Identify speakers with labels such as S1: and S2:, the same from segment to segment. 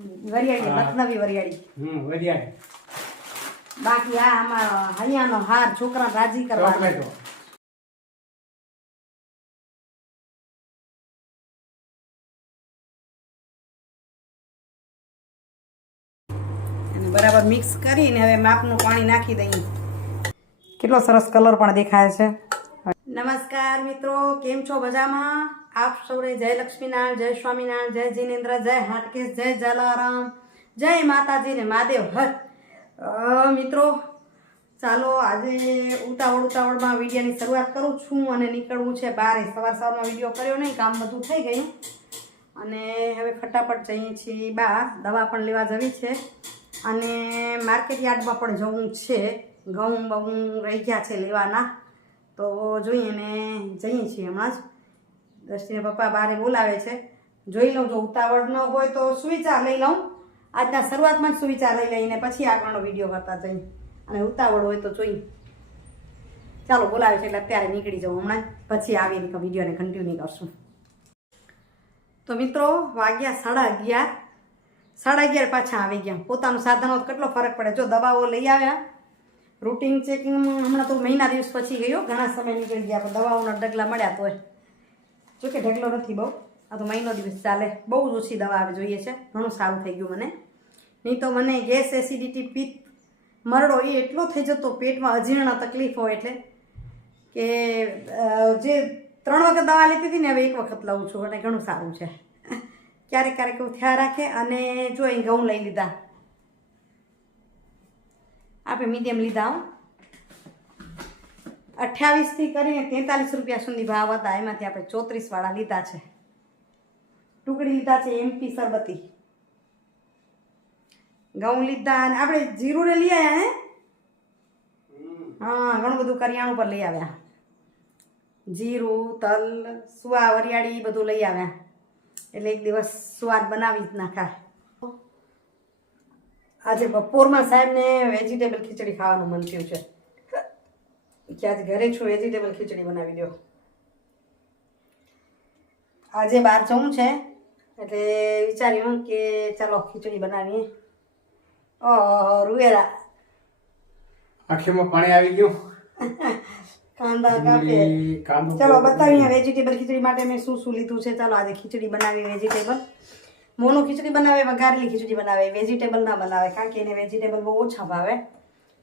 S1: વરિયાળી લખનવી વરિયાળી.
S2: હમ વરિયાળી.
S1: બાકી આ અમારો હૈયાનો હાર છોકરા રાજી કરવા બરાબર મિક્સ કરીને હવે માપનું પાણી નાખી દઈએ. કેટલો સરસ કલર પણ દેખાય છે. નમસ્કાર મિત્રો કેમ છો મજામાં? આપ સૌને જય લક્ષ્મીનારાયણ, જય સ્વામિનારાયણ, જય જીનેન્દ્ર, જય હાટકેશ, જય જલારામ, જય માતાજી ને મહાદેવ હર મિત્રો, ચાલો આજે ઉતાવળ ઉતાવળમાં વિડીયોની શરૂઆત કરું છું અને નીકળવું છે બારે. સવાર સવારમાં વીડિયો કર્યો નહીં, કામ બધું થઈ ગયું. અને હવે ફટાફટ જઈએ છીએ બહાર. દવા પણ લેવા જવી છે. અને માર્કેટ યાર્ડમાં પણ જવું છે. ઘઉં બહું રહી ગયા છે લેવાના. તો જોઈએ ને જઈએ છીએ હમણાં જ. દ્રષ્ટિને પપ્પા બારે બોલાવે છે. જોઈ લઉં જો ઉતાવળ ન હોય તો સુવિચાર લઈ લઉં. આજના શરૂઆતમાં જ સુવિચાર લઈ લઈને પછી આગળનો વીડિયો કરતા જઈ. અને ઉતાવળ હોય તો જોઈ. ચાલો બોલાવે છે એટલે અત્યારે નીકળી જાઉં હમણાં. પછી આવીને વિડીયોને કન્ટિન્યુ કરશું. તો મિત્રો, વાગ્યા સાડા અગિયાર. સાડા અગિયાર પાછા આવી ગયા. પોતાનું સાધનો કેટલો ફરક પડે. જો દવાઓ લઈ આવ્યા. રૂટીન ચેકિંગમાં હમણાં તો મહિના દિવસ પછી ગયો. ઘણા સમય નીકળી ગયા, પણ દવાઓના ડગલા મળ્યા તોય. જોકે ઢગલો નથી બહુ. આ તો મહિનો દિવસ ચાલે. બહુ જ ઓછી દવા આવે જોઈએ છે. ઘણું સારું થઈ ગયું મને. નહીં તો મને ગેસ એસિડિટી પિત્ત મરડો એ એટલો થઈ જતો પેટમાં અજીર્ણ તકલીફ હોય એટલે કે જે ત્રણ વખત દવા લેતી હતી ને હવે એક વખત લઉં છું અને ઘણું સારું છે. ક્યારેક ક્યારેક એવું થયા રાખે અને જો અહીં ઘઉં લઈ લીધા. આપણે મીડિયમ લીધા હો. અઠ્યાવીસથી કરીને તેતાલીસ રૂપિયા સુધી ભાવ હતા. એમાંથી આપણે ચોત્રીસ વાળા લીધા છે. ટુકડી લીધા છે એમપી સરબતી. ઘઉં લીધા અને આપણે જીરુંને લઈ આવ્યા હે? હા, ઘણું બધું કરિયાણું પર લઈ આવ્યા. જીરું, તલ સુવા વરિયાળી બધું લઈ આવ્યા. એટલે એક દિવસ સ્વાદ બનાવી જ નાખા આજે બપોરમાં સાહેબને વેજીટેબલ ખીચડી ખાવાનું મન થયું છે. કે આજે ઘરે છું વેજીટેબલ ખીચડી બનાવી દો આજે બહાર જવું છે એટલે વિચાર્યું કે ચાલો ખીચડી બનાવીએ. ઓહ રૂવેરા
S2: આંખીમાં પાણી આવી ગયું.
S1: કાંદા કાપીએ ચાલો બતાવીએ વેજીટેબલ ખીચડી માટે મેં શું શું લીધું છે. ચાલો આજે ખીચડી બનાવી વેજીટેબલ મોનો ખીચડી બનાવે વઘારેલી ખીચડી બનાવે વેજીટેબલ ના બનાવે કારણ કે એને વેજીટેબલ બહુ ઓછા ભાવે.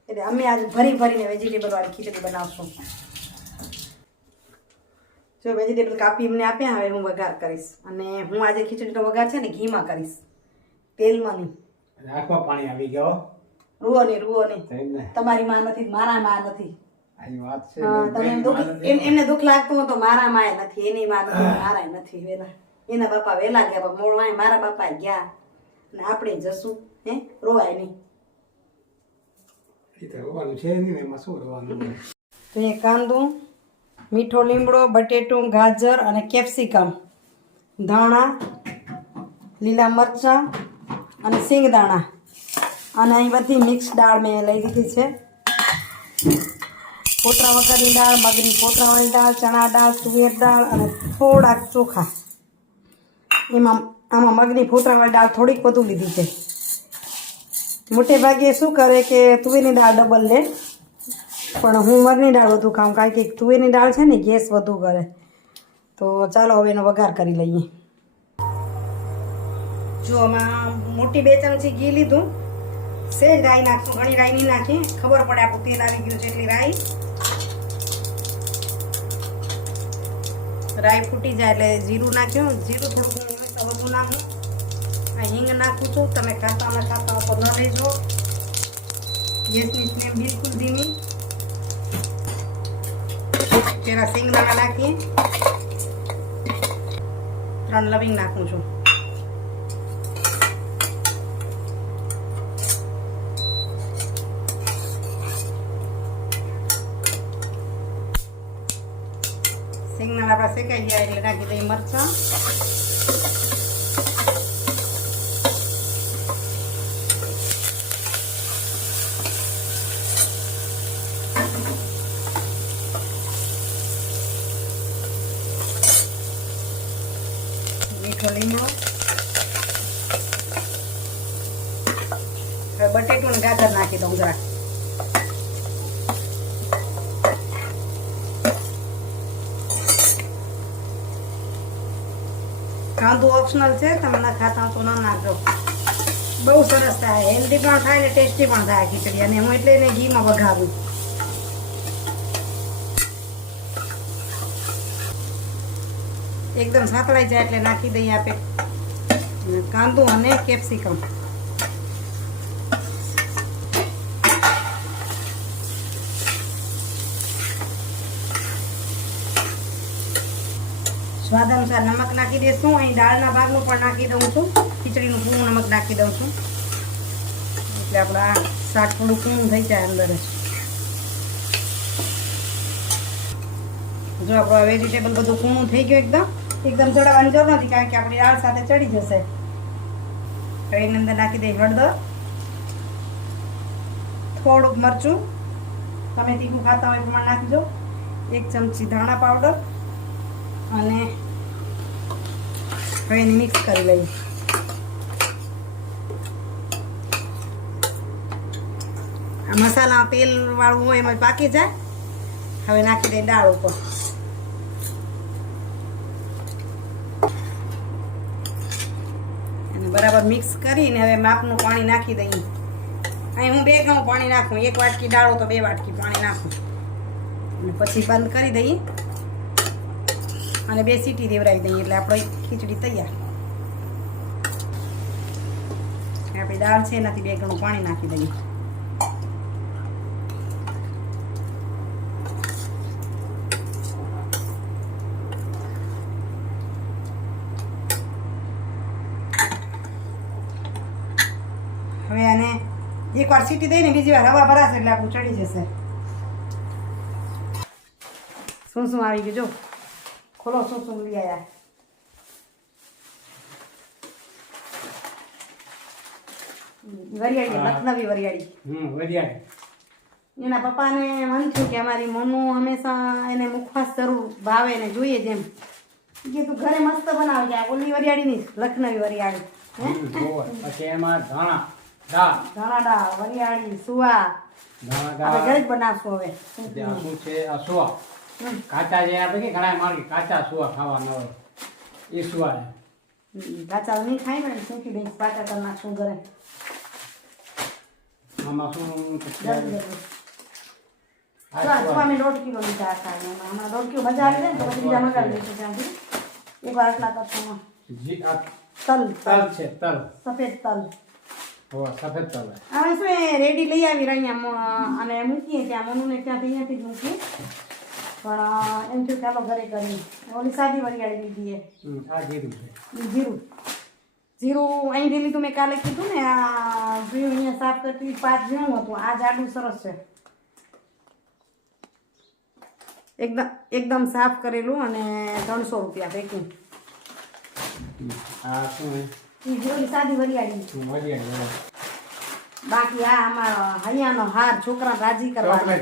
S1: એટલે અમે આજે ભરી ભરીને વેજીટેબલ વાળી ખીચડી બનાવશું. જો વેજીટેબલ કાપી અમને આપ્યા હવે હું વઘાર કરીશ. અને હું આજે ખીચડીનો વઘાર છે ને ઘીમાં કરીશ. તેલમાં નહીં.
S2: આંખમાં પાણી આવી ગયો
S1: રૂવો નહીં રૂઓ નહીં. તમારી માં નથી મારા માં નથી. એમને દુઃખ લાગતું હોય તો મારા માય નથી એની માં નથી મારાય નથી વેલા. એના બાપા વેલા ગયા પણ મોડ વાય મારા બાપા ગયા. અને આપણે જશું હે? રોવાય નહીં.
S2: તો
S1: એ કાંદું, મીઠો લીમડો, બટેટું, ગાજર અને કેપ્સિકમ. ધાણા, લીલા મરચાં અને સિંગદાણા. અને અહીં બધી મિક્સ દાળ મેં લઈ લીધી છે. પોતરા વગરની દાળ, મગની પોતરાવાળી દાળ, ચણા દાળ, તુવેર દાળ અને થોડાક ચોખા. એમાં, આમાં મગની ફોતરાવાળી દાળ થોડીક વધુ લીધી છે. મોટે ભાગે શું કરે કે તુવેરની દાળ ડબલ લે. પણ હું મગની દાળ વધુ ખાઉં, કારણ કે તુવેરની દાળ છે ને, ગેસ વધુ કરે. તો ચાલો હવે એનો વઘાર કરી લઈએ. જો આમાં મોટી બે ચમચી ઘી લીધું. સેજ રાઈ નાખશું, ઘણી રાઈ નહીં નાખી. ખબર પડે આપણું તેલ આવી ગયું છે એટલી રાઈ. રાઈ ફૂટી જાય એટલે જીરું નાખ્યું. જીરું થોડું ઘણું હોય તો વધુ નાખું. હિંગ નાખું છું. તમે ખાતા કાંતા ઉપર ન લેજો. ગેસની ફ્લેમ બિલકુલ ધીમી. પેલા સિંગદાણા નાખી ત્રણ લવિંગ નાખું છું. સિંગદાણા આપણા શેકાઈ ગયા એટલે નાખી દઈએ મરચાં. મીઠો હવે બટેટું ને ગાજર નાખી દઉં જરાક કાંદો ઓપ્શનલ છે, તમે ના ખાતા તો ના નાખજો. બહુ સરસ થાય હેલ્ધી પણ થાય ને ટેસ્ટી પણ થાય ખીચડી, અને હું એટલે એને ઘીમાં વઘારું. એકદમ સાતળાઈ જાય એટલે નાખી દઈએ આપે. અને કાંદો અને કેપ્સિકમ. સ્વાદ અનુસાર નમક નાખી દઈશું અહીં દાળના ભાગનું પણ નાખી દઉં છું. ખીચડીનું પૂરું નમક નાખી દઉં છું. એટલે આપણા શાક થોડું પૂરું થઈ જાય અંદર જ. જો આપણું વેજીટેબલ બધું પૂરું થઈ ગયું એકદમ. એકદમ ચડાવવાની જરૂર નથી, કારણ કે આપણી દાળ સાથે ચડી જશે. તો એની અંદર નાખી દઈએ હળદર, થોડુંક મરચું. તમે તીખું ખાતા હોય પ્રમાણે નાખજો એક ચમચી ધાણા પાવડર અને હવે એને મિક્સ કરી લઈએ. મસાલા તેલ વાળું હોય એમાં પાકી જાય. હવે નાખી દઈએ દાળ ઉપર અને બરાબર મિક્સ કરીને હવે માપનું પાણી નાખી દઈએ. અહીં હું બે ઘણું પાણી નાખું. એક વાટકી દાળો તો બે વાટકી પાણી નાખું. અને પછી બંધ કરી દઈએ. અને બે સીટી દેવરાવી દઈએ એટલે આપણે ખીચડી તૈયાર. આપણી દાળ છે એનાથી બે ઘણું પાણી નાખી દઈએ હવે આને એકવાર સીટી દઈને બીજી વાર હવા ભરાશે એટલે આપણું ચડી જશે. શું શું આવી ગયું? જો ખોલો શું શું લઈ આવ્યા વરિયાળી. લખનવી વરિયાળી. એના પપ્પાને મન થયું કે અમારી મોનું હંમેશા એને મુખવાસ જરૂર ભાવે ને જોઈએ જેમ. કે તું ઘરે મસ્ત બનાવજે આ ઓલી વરિયાળી નહીં લખનવી વરિયાળી.
S2: પછી એમાં ધાણા. દાળ.
S1: ધાણાડા વરિયાળી સુવા.
S2: ધાણા
S1: આપણે ઘરે જ
S2: દાળ
S1: બનાવશું હવે.
S2: પછી આ શું છે? આ સુવા. કાચા જે આપણે કે ઘણા માર્ગે કાચા સુવા ખાવાના હોય. એ સુવા
S1: કાચા નહીં ખાય ને સૂકી દઈશ પાટા કરી નાખશું ઘરે.
S2: આમાં શું પછી
S1: જલ્દી
S2: આ
S1: જલ્દી જો આ
S2: સુવા.
S1: સુવા. મેં દોઢ કિલો લીધા હતા હમણાં દોઢ કિલો મજા આવી જાય ને તો પછી બીજા મંગાવી દઈશું ત્યાંથી. એકવાર આટલા કરશું. તલ.
S2: તલ છે તલ.
S1: સફેદ તલ.
S2: સફેદ તલ
S1: હવે શું રેડી લઈ આવી રહ્યા અને મૂકીએ ત્યાં મનુને ત્યાંથી અહીંયાથી જ મૂકીએ. પણ એમ થયું ચાલો ઘરે કરી. ઓલી સાદી વરિયાળી લીધી
S2: આ જીરું છે.
S1: જીરું. જીરું અહીંથી લીધું મેં કાલે કીધું ને આ જીરું અહીંયા સાફ કરતી પાંચ ઝીણું હતું. આ જાડું સરસ છે. એકદમ એકદમ સાફ કરેલું અને ત્રણસો રૂપિયા પેકિંગ.
S2: આ શું
S1: સાદી વરિયાળી બાકી આ અમારો હૈયાનો હાર છોકરા રાજી કરવા.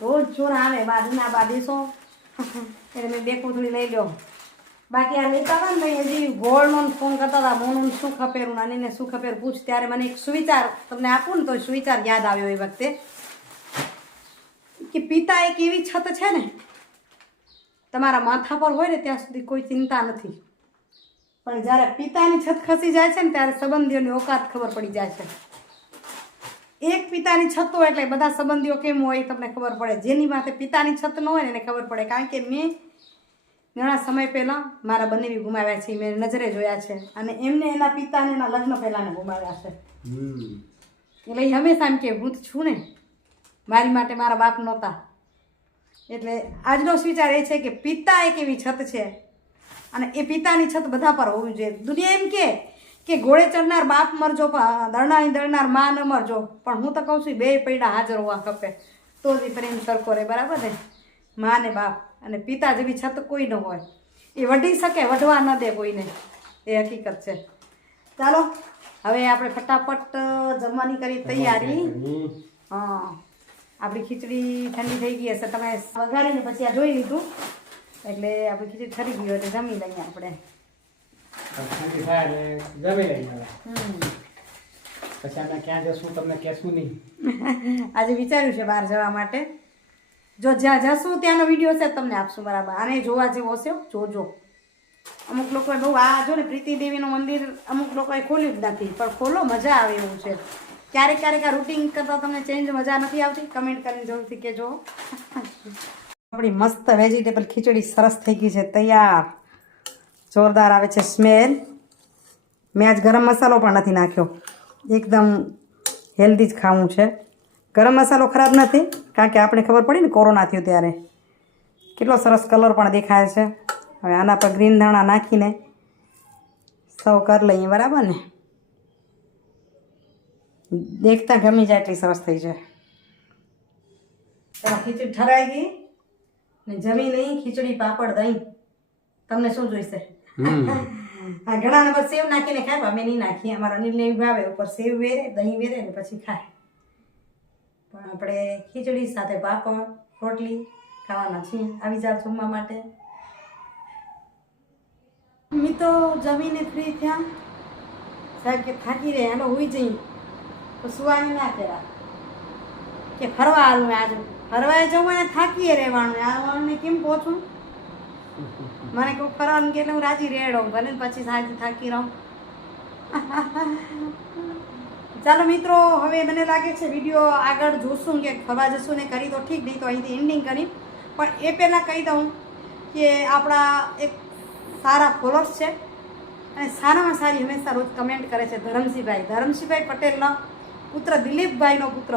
S1: રોજ છોરા આવે બાજુના બા દેશો એટલે મેં બે કોથળી લઈ લ્યો. બાકી આ લેતા હતા ને હજી ગોળનો ફોન કરતા હતા મોનું શું ખપેરું નાનીને શું ખપેર પૂછ. ત્યારે મને એક સુવિચાર તમને આપું ને તો સુવિચાર યાદ આવ્યો એ વખતે. કે પિતા એક એવી છત છે ને તમારા માથા પર હોય ને ત્યાં સુધી કોઈ ચિંતા નથી. પણ જ્યારે પિતાની છત ખસી જાય છે ને ત્યારે સંબંધીઓની ઓકાત ખબર પડી જાય છે. એક પિતાની છત હોય એટલે બધા સંબંધીઓ કેમ હોય તમને ખબર પડે. જેની માથે પિતાની છત ન હોય ને એને ખબર પડે. કારણ કે મેં ઘણા સમય પહેલાં મારા બંને ગુમાવ્યા છે. મેં નજરે જોયા છે. અને એમને એના પિતાને એના લગ્ન પહેલાંને ગુમાવ્યા છે. એટલે એ હંમેશા એમ કે હું છું ને. મારી માટે મારા બાપ નહોતા. એટલે આજનો વિચાર એ છે કે પિતા એક એવી છત છે અને એ પિતાની છત બધા પર હોવી જોઈએ. દુનિયા એમ કે કે ઘોડે ચડનાર બાપ મરજો પણ દરણાની દરનારમાં ન મરજો. પણ હું તો કહું છું બે પૈડા હાજર હોવા ખપે. તો જ પ્રેમ સરખો રહે બરાબર ને? મા ને બાપ અને પિતા જેવી છત કોઈ ન હોય. એ વઢી શકે વઢવા ન દે કોઈને. એ હકીકત છે. ચાલો હવે આપણે ફટાફટ જમવાની કરી તૈયારી. હા. આપણી ખીચડી ઠંડી થઈ ગઈ હશે તમે વઘારીને પછી આ જોઈ લીધું. એટલે આપણે ખીચડી ઠરી ગયું એટલે જમી લઈએ આપણે.
S2: ઠંડી થાય એટલે જમી લઈએ પછી અમે ક્યાં જશું તમને કહેશું નહીં.
S1: આજે વિચાર્યું છે બહાર જવા માટે. જો જ્યાં જશું ત્યાંનો વીડિયો છે તમને આપશું બરાબર. આને જોવા જેવો હશે જોજો. અમુક લોકોએ બહુ આ જો ને પ્રીતિ દેવીનું મંદિર અમુક લોકોએ ખોલ્યું જ નથી પણ ખોલો મજા આવે એવું છે. ક્યારેક ક્યારેક આ રૂટિન કરતાં તમને ચેન્જ મજા નથી આવતી? કમેન્ટ કરીને જરૂરથી કહેજો. આપણી મસ્ત વેજીટેબલ ખીચડી સરસ થઈ ગઈ છે, તૈયાર. જોરદાર આવે છે સ્મેલ. મેં આજ ગરમ મસાલો પણ નથી નાખ્યો. એકદમ હેલ્ધી જ ખાવું છે. ગરમ મસાલો ખરાબ નથી, કારણ કે આપણે ખબર પડી ને કોરોના થયું ત્યારે. કેટલો સરસ કલર પણ દેખાય છે. હવે આના પર ગ્રીન ધાણા નાખીને સૌ કરી લઈએ, બરાબર ને? દેખતા ગમી જાય એટલી સરસ થઈ જાય. ખીચડી ઠરાઈ ગઈ. ને જમી નહીં ખીચડી પાપડ દહીં. તમને શું જોઈશે?
S2: આ
S1: હા ઘણા નંબર સેવ નાખીને ખાય અમે નહીં નાખીએ. અમારા અનિલને ભાવે ઉપર સેવ વેરે દહીં વેરે ને પછી ખાય. પણ આપણે ખીચડી સાથે પાપડ રોટલી ખાવાના છીએ. આવી જાવ જમવા માટે. મિત્રો જમીને ફ્રી થયા. સાહેબ કે થાકી રહે એનો હોઈ જઈ તો સુવાની ના કર્યા કે ફરવા હાલું આજે. ફરવા જવું અને થાકીએ રહેવાનું. આવવાનું કેમ પહોંચું મને કોઈ કરવાનું કે હું રાજી રેડો. ભલે પછી સાંજે થાકી રહું. ચાલો મિત્રો, હવે મને લાગે છે વીડિયો આગળ જોશું કે ફરવા જશું ને કરી તો ઠીક, નહીં તો અહીંથી એન્ડિંગ કરી. પણ એ પહેલાં કહી દઉં કે આપણા એક સારા ફોલોઅર્સ છે અને સારામાં સારી હંમેશા રોજ કમેન્ટ કરે છે ધરમસિંહભાઈ. ધરમસિંહભાઈ પટેલનો પુત્ર દિલીપભાઈનો પુત્ર.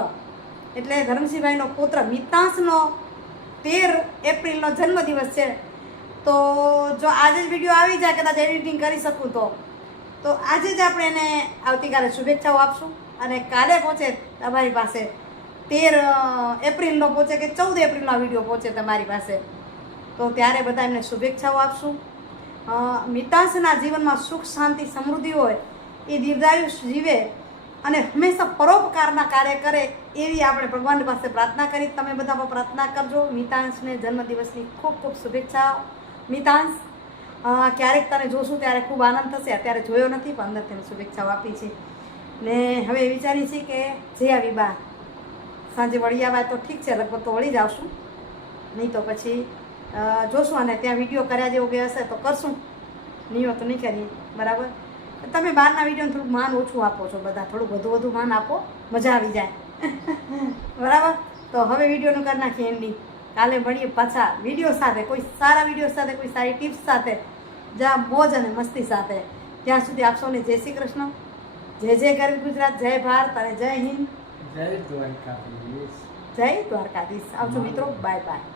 S1: એટલે ધરમસિંહભાઈનો પુત્ર મિતાંશનો તેર એપ્રિલનો જન્મદિવસ છે. તો જો આજે જ વીડિયો આવી જાય કદાચ એડિટિંગ કરી શકું તો. તો આજે જ આપણે એને આવતીકાલે શુભેચ્છાઓ આપશું અને કાલે પહોંચે તમારી પાસે તેર એપ્રિલનો પહોંચે કે ચૌદ એપ્રિલનો વીડિયો પહોંચે તમારી પાસે. તો ત્યારે બધા એમને શુભેચ્છાઓ આપશું. મિતાંશના જીવનમાં સુખ, શાંતિ, સમૃદ્ધિ હોય એ દીર્ઘાયુષ જીવે. અને હંમેશા પરોપકારના કાર્ય કરે એવી આપણે ભગવાન પાસે પ્રાર્થના કરી. તમે બધા પણ પ્રાર્થના કરજો. મિતાંશને જન્મદિવસની ખૂબ ખૂબ શુભેચ્છાઓ. મિતાંશ ક્યારેક તને જોશું ત્યારે ખૂબ આનંદ થશે. અત્યારે જોયો નથી, પણ અંદર તેને શુભેચ્છાઓ આપી છે. ને હવે વિચારી છે કે જે આવી બા. સાંજે વળી આવ્યા તો ઠીક છે, લગભગ તો વળી જ આવશું. નહીં તો પછી જોશું અને ત્યાં વીડિયો કર્યા જેવો હશે તો કરશું. નહીં તો નહીં કરીએ. બરાબર? તમે બહારના વિડીયોને થોડુંક માન ઓછું આપો છો બધા. થોડું વધુ વધુ માન આપો. મજા આવી જાય. બરાબર? તો હવે વિડીયોનું કરી નાખીએ એમની કાલે મળીએ પાછા વીડિયો સાથે કોઈ સારા વીડિયો સાથે કોઈ સારી ટિપ્સ સાથે જ્યાં મોજ અને મસ્તી સાથે. ત્યાં સુધી આપ સૌને જય શ્રી કૃષ્ણ. જય જય ગરીબ ગુજરાત જય ભારત અને જય હિન્દ.
S2: જય દ્વારકાધીશ.
S1: જય દ્વારકાધીશ. આવજો મિત્રો. Bye bye